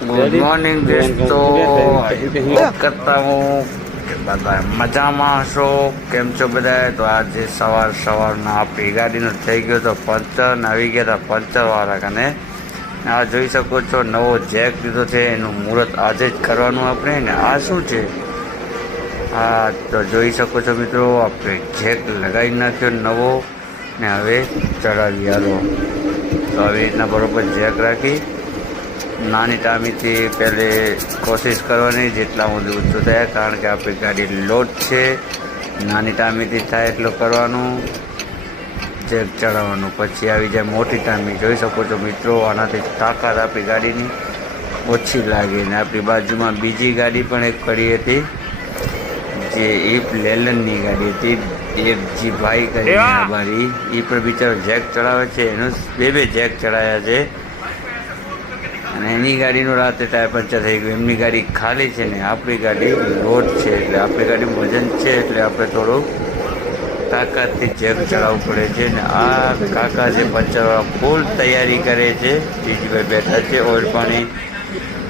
Good morning દોસ્તો, કરતા હું કે બધા મજામાં છો? કેમ છો બધા? તો આજે સવારના આપણી ગાડીનો થઈ ગયો તો પંચર ને આવી ગયા હતા પંચરવાળા કને. આ જોઈ શકો છો નવો જેક લીધો છે, એનું મુહૂર્ત આજે જ કરવાનું આપણે. ને આ શું છે? હા તો જોઈ શકો છો મિત્રો, આપણે જેક લગાવી નાખ્યો નવો ને હવે ચડાવી આલો. તો આવી રીતના બરોબર જેક રાખી નાની ટામીથી પહેલે કોશિશ કરવાની જેટલા સુધી ઊંચું થાય, કારણ કે આપણી ગાડી લોડ છે. નાની ટામીથી થાય એટલું કરવાનું, જેક ચડાવવાનું. પછી આવી જાય મોટી ટામી. જોઈ શકો છો મિત્રો, આનાથી તાકાત આપણી ગાડીની ઓછી લાગે. ને આપણી બાજુમાં બીજી ગાડી પણ એક પડી હતી, જે એક લેલનની ગાડી હતી, દેવજી ભાઈ કરીને અમારી. એ પણ બિચારો જેક ચડાવે છે, એનું બે જેક ચડાવ્યા છે. અને એની ગાડીનું રાતે ટાયર પંચર થઈ ગયું. એમની ગાડી ખાલી છે ને આપણી ગાડી લોડ છે, એટલે આપણી ગાડીમાં વજન છે, એટલે આપણે થોડુંક તાકાતથી જેક ચડાવવું પડે છે. ને આ કાકા જે પંચરવાળા ફૂલ તૈયારી કરે છે, જીજીભાઈ બેઠા છે. ઓઇલ પાણી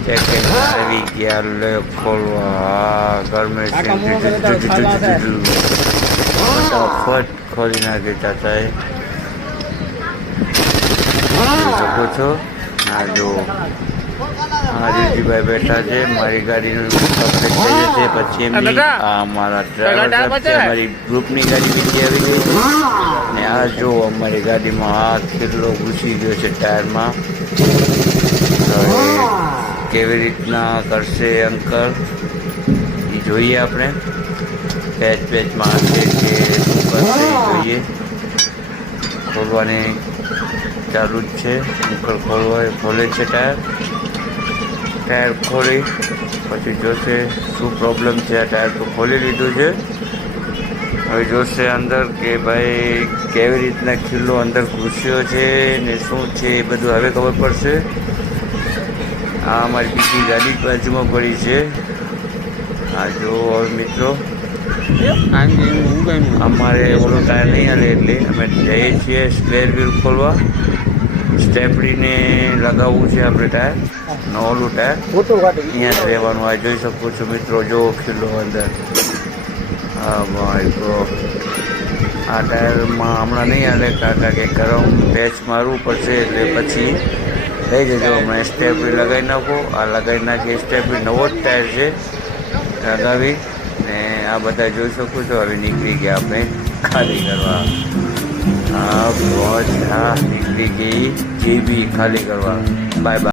ચેક આવી ગયા, લે ખોલવા ગરમે ફટાફટ ખોલી નાખી ચાચાએ. શકો છો આ જો જીજીભાઈ બેઠા છે. મારી ગાડીનું કમ્પ્લીટ થઈ જશે પછી એમની. આ અમારા ડ્રાઈવર છે, અમારી ગ્રુપની ગાડી બીજી આવી ગઈ. ને આ જો અમારી ગાડીમાં આ કેટલો ઘૂસી ગયો છે ટાયરમાં. કેવી રીતના કરશે અંકલ એ જોઈએ આપણે. પેચમાં હશે કે શું કરશે એ જોઈએ. ખોલવાની ચાલુ જ છે. અંકલ ખોલે છે ટાયર ખોલી પછી જોશે શું પ્રોબ્લેમ છે. આ ટાયર તો ખોલી લીધું છે, હવે જોશે અંદર કે ભાઈ કેવી રીતના ખીલ્લો અંદર ઘૂસ્યો છે ને શું છે એ બધું હવે ખબર પડશે. આ અમારી બીજી ગાડી બાજુમાં પડી છે. આ જો હવે મિત્રો, અમારે ઓલું ટાયર નહીં હાલે એટલે અમે જઈએ છીએ સ્પેર વ્હીલ ખોલવા. સ્ટેપડીને લગાવવું છે આપણે ટાયર, ઓલું ટાયર અહીંયા જ રહેવાનું. આ જોઈ શકો છો મિત્રો, જો ખીલ્લો અંદર. હા ભાઈ તો આ ટાયરમાં હમણાં નહીં હાલે, કાકા કે ગરમ પેચ મારવું પડશે એટલે પછી લઈ જજો. હમણાં સ્ટેપડી લગાવી નાખો. આ લગાવી નાખી સ્ટેપડી, નવો જ ટાયર છે લગાવી. ને આ બધા જોઈ શકો છો હવે નીકળી ગયા આપણે ખાલી કરવા. હા બહુ હા નીકળી ગઈ જીબી ખાલી કરવા. Bye bye.